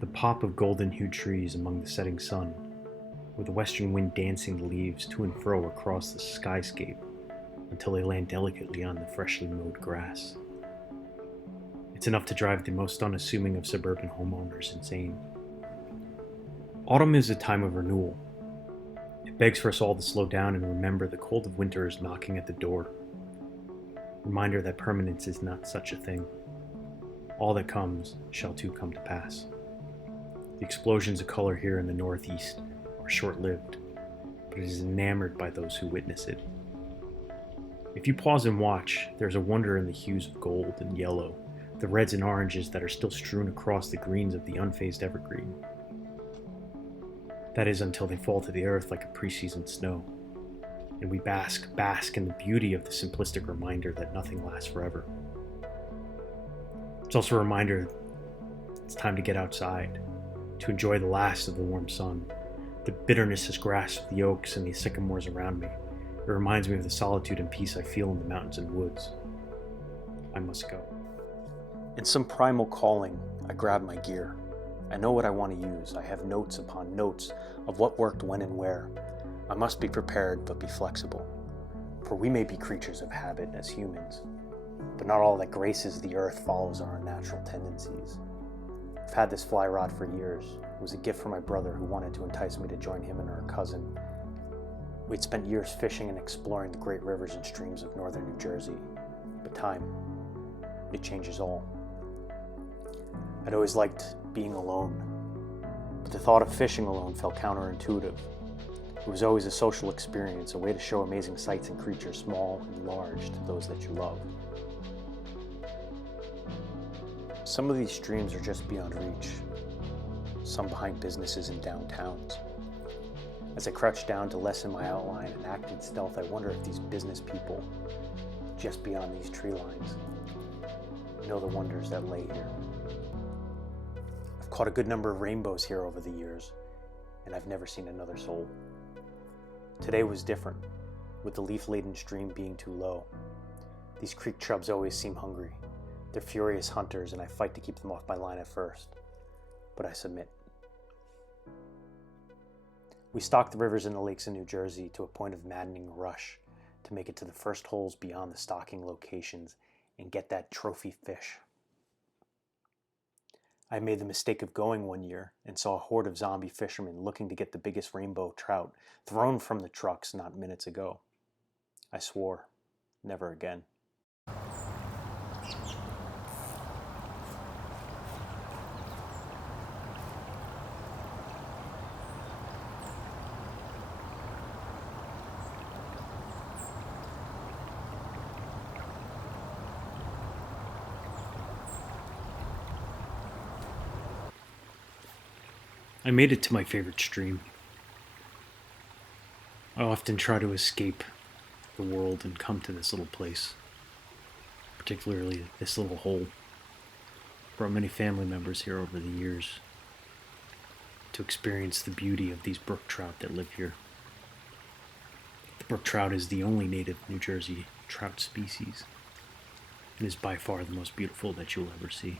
The pop of golden-hued trees among the setting sun, with the western wind dancing the leaves to and fro across the skyscape until they land delicately on the freshly mowed grass. It's enough to drive the most unassuming of suburban homeowners insane. Autumn is a time of renewal. It begs for us all to slow down and remember the cold of winter is knocking at the door. Reminder that permanence is not such a thing. All that comes shall too come to pass. The explosions of color here in the Northeast are short-lived, but it is enamored by those who witness it. If you pause and watch, there's a wonder in the hues of gold and yellow, the reds and oranges that are still strewn across the greens of the unfazed evergreen. That is until they fall to the earth like a preseason snow, and we bask in the beauty of the simplistic reminder that nothing lasts forever. It's also a reminder it's time to get outside, to enjoy the last of the warm sun. The bitterness has grasped the oaks and the sycamores around me. It reminds me of the solitude and peace I feel in the mountains and woods. I must go. In some primal calling, I grab my gear. I know what I want to use. I have notes upon notes of what worked when and where. I must be prepared, but be flexible. For we may be creatures of habit as humans, but not all that graces the earth follows our natural tendencies. I've had this fly rod for years. It was a gift from my brother who wanted to entice me to join him and our cousin. We'd spent years fishing and exploring the great rivers and streams of northern New Jersey. But time, it changes all. I'd always liked being alone, but the thought of fishing alone felt counterintuitive. It was always a social experience, a way to show amazing sights and creatures, small and large, to those that you love. Some of these streams are just beyond reach, some behind businesses and downtowns. As I crouched down to lessen my outline and act in stealth, I wonder if these business people, just beyond these tree lines, know the wonders that lay here. I've caught a good number of rainbows here over the years, and I've never seen another soul. Today was different, with the leaf-laden stream being too low. These creek chubs always seem hungry. They're furious hunters, and I fight to keep them off my line at first, but I submit. We stalk the rivers and the lakes in New Jersey to a point of maddening rush to make it to the first holes beyond the stalking locations and get that trophy fish. I made the mistake of going one year and saw a horde of zombie fishermen looking to get the biggest rainbow trout thrown from the trucks not minutes ago. I swore, never again. I made it to my favorite stream. I often try to escape the world and come to this little place, particularly this little hole. Brought many family members here over the years to experience the beauty of these brook trout that live here. The brook trout is the only native New Jersey trout species and is by far the most beautiful that you'll ever see.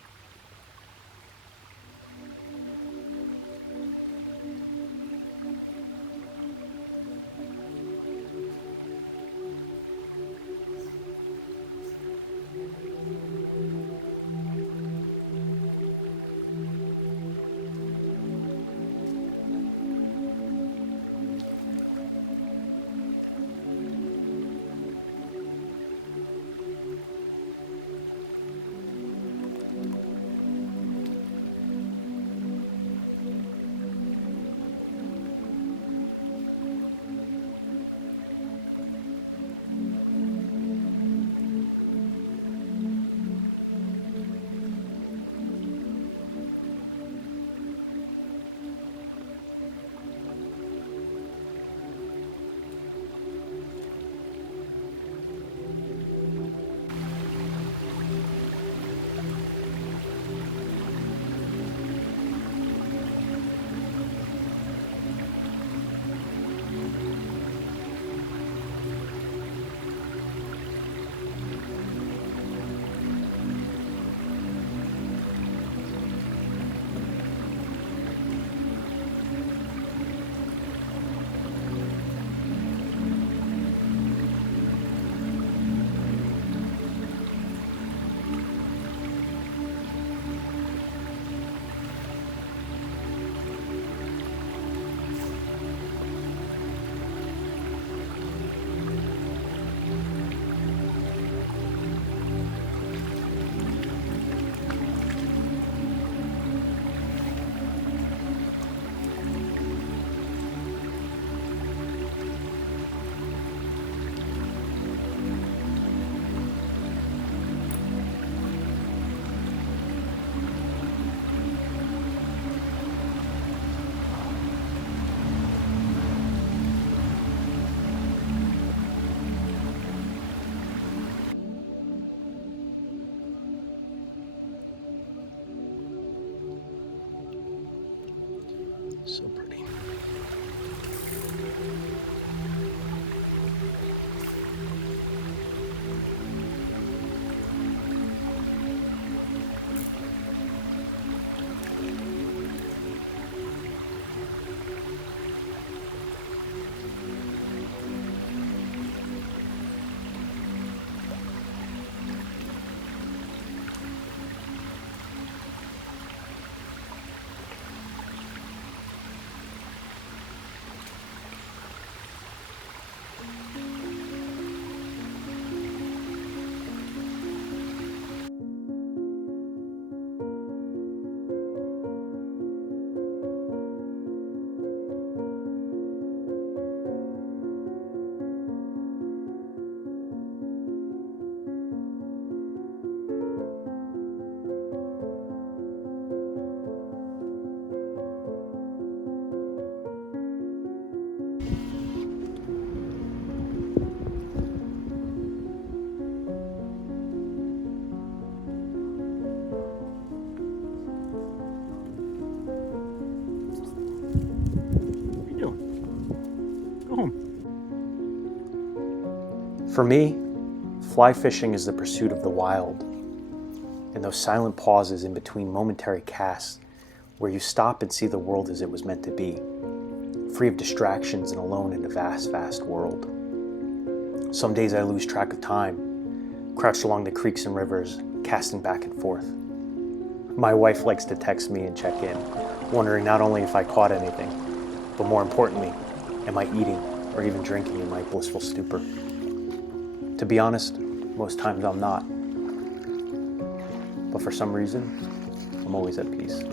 For me, fly fishing is the pursuit of the wild, and those silent pauses in between momentary casts where you stop and see the world as it was meant to be, free of distractions and alone in a vast, vast world. Some days I lose track of time, crouched along the creeks and rivers, casting back and forth. My wife likes to text me and check in, wondering not only if I caught anything, but more importantly, am I eating or even drinking in my blissful stupor? To be honest, most times I'm not. But for some reason, I'm always at peace.